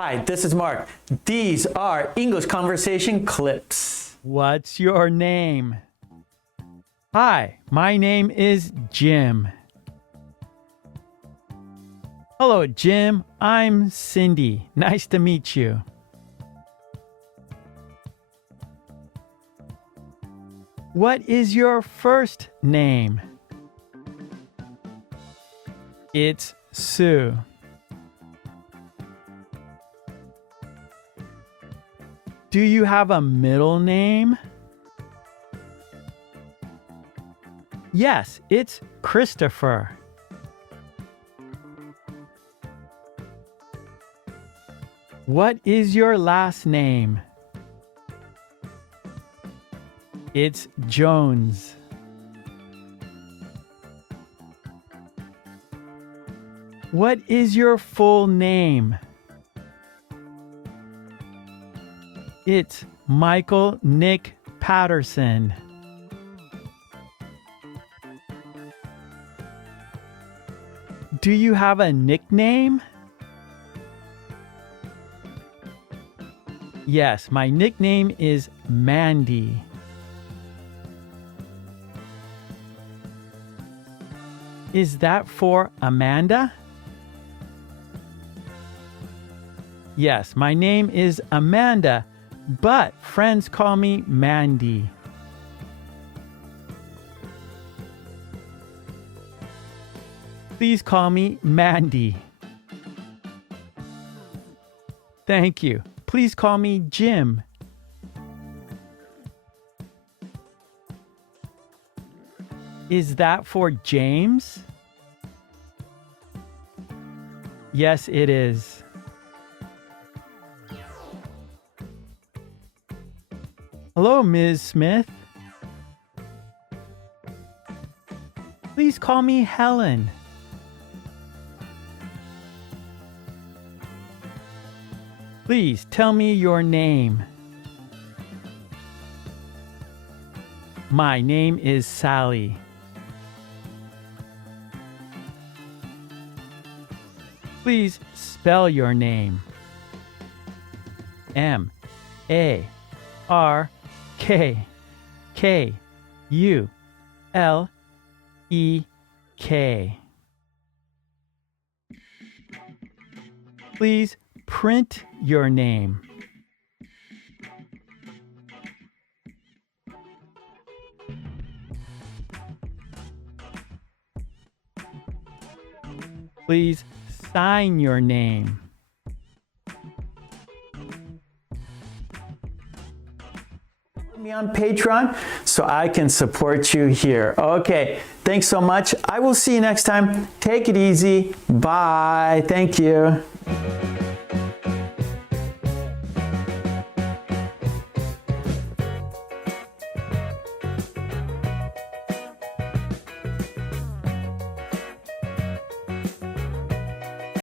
Hi, this is Mark. These are English conversation clips. What's your name? Hi, my name is Jim. Hello, Jim. I'm Cindy. Nice to meet you. What is your first name? It's Sue. Do you have a middle name? Yes, it's Christopher. What is your last name? It's Jones. What is your full name? It's Michael Nick Patterson. Do you have a nickname? Yes, my nickname is Mandy. Is that for Amanda? Yes, my name is Amanda, but friends call me Mandy. Please call me Mandy. Thank you. Please call me Jim. Is that for James? Yes, it is. Hello, Ms. Smith. Please call me Helen. Please tell me your name. My name is Sally. Please spell your name. M-A-R-K-K-U-L-E-K. Please print your name. Please sign your name. Me on Patreon so I can support you here. Okay, thanks so much. I will see you next time. Take it easy. Bye. Thank you.